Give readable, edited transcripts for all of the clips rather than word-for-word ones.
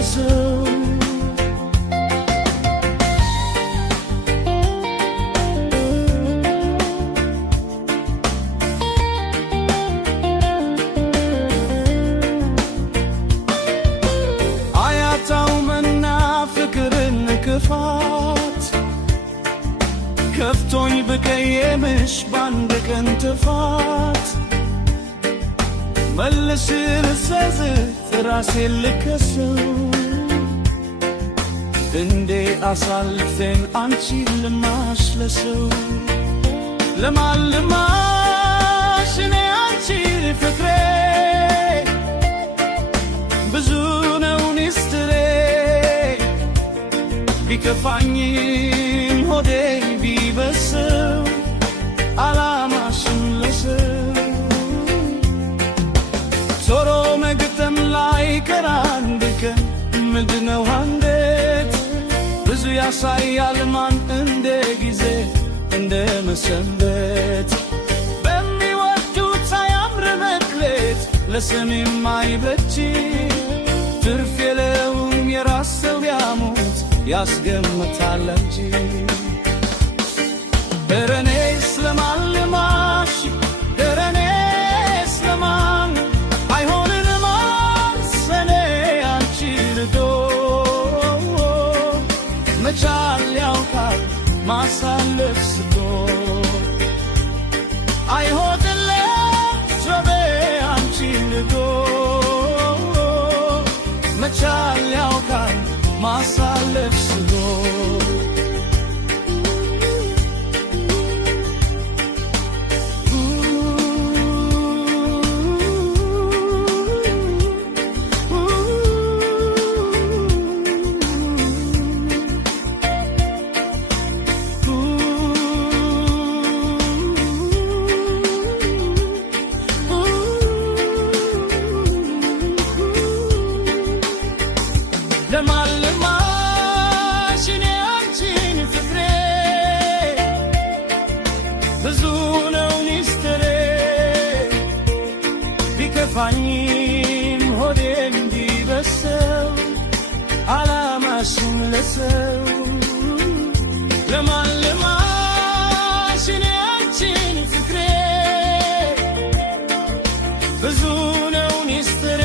ለሰው ከፍቶኝ በቀየምሽ ባንድ ቀን ጥፋት መልስ ልሰዝት ራሴን ልከሰው እንዴ አሳልፌን አንቺን ልማስለሰው ለማልማሽ እኔ አንቺ ፍቅሬ ብዙ ነው ሚስጥሬ ቢከፋኝም ሆዴ ቢበስው አላማሽን ለሰው ቶሎ መግጠም ላይ ቀር አንድ ቀን ምንድነው አንዴት ብዙ ያሳያል ማን እንደ ጊዜ እንደ መሰንበት በሚወዱት አያምር መክሌት ለስም የማይበጅ ትርፍ የለውም የራስ ሰው ቢያሙት ያስገምታል እንጂ ደረኔስ ለማን ልማሽ ደረኔስ ለማን አይሆንም ማሰኔ አንቺ ልዶ መቻል ያውቃል ማሳለፍ ስቶ አይሆንልም ጆቤ አንቺ ልዶ መቻል ያውቃል ማሳለፍ ስቶ ለማልማሽ እኔ አንቺን ፍቅሬ ብዙ ነው ሚስጥሬ ቢከፋኝም ሆዴም ቢበሰው አላማሽን ለሰው ለማልማሽ እኔ አንቺን ፍቅሬ ብዙ ነው ሚስጥሬ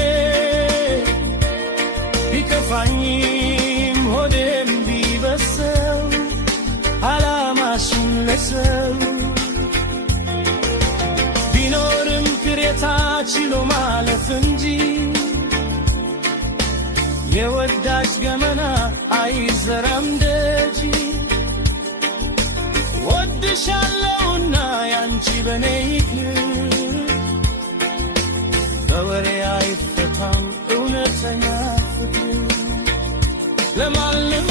ቢከፋኝም ሆዴም ቢበሰው አላማሽን ለሰው ቢኖርም ቅሬታ ችሎ ማለፍ እንጂ የወዳጅ ገመና አይዘራም ደጅ ወድሻለሁና ያንቺ በኔ ይቅር በወሬ አይፈታም እውነተኛ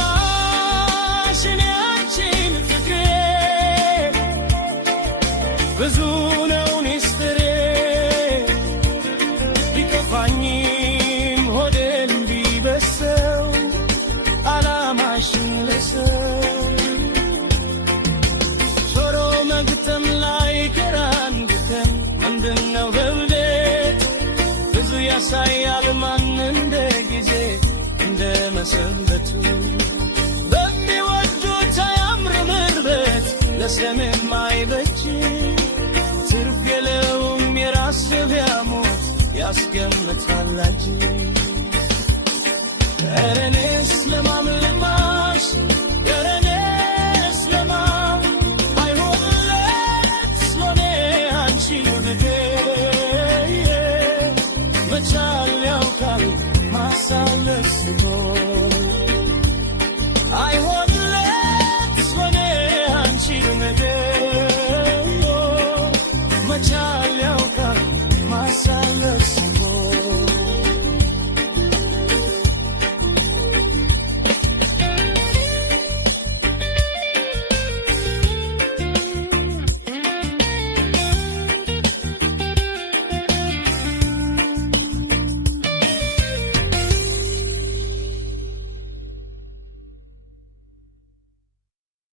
ለማልማሽ እኔ አንቺን ፍቅሬ ብዙ ነው ሚስጥሬ ቢከፋኝም ሆዴም ቢበሰው አላማሽን ለሰው ዞሮ መግጠም ላይ ቀር አንድ ቀን ምንድነው በብዴት ብዙ ያሳያል ማን እንደ ጊዜ እንደ መሰንበቱ በሚወዱት አያምር ምርበት ለስም የማይበጅ ትርፍ የለውም የራስ ቢያሞት ያስገምታል እንጂ ደረኔስ ለማን ልማሽ ደረኔስ ለማን አይሆንለት ስለኔ አንቺ ውድዴ መቻል ያውቃል ማሳለፍ ስቶ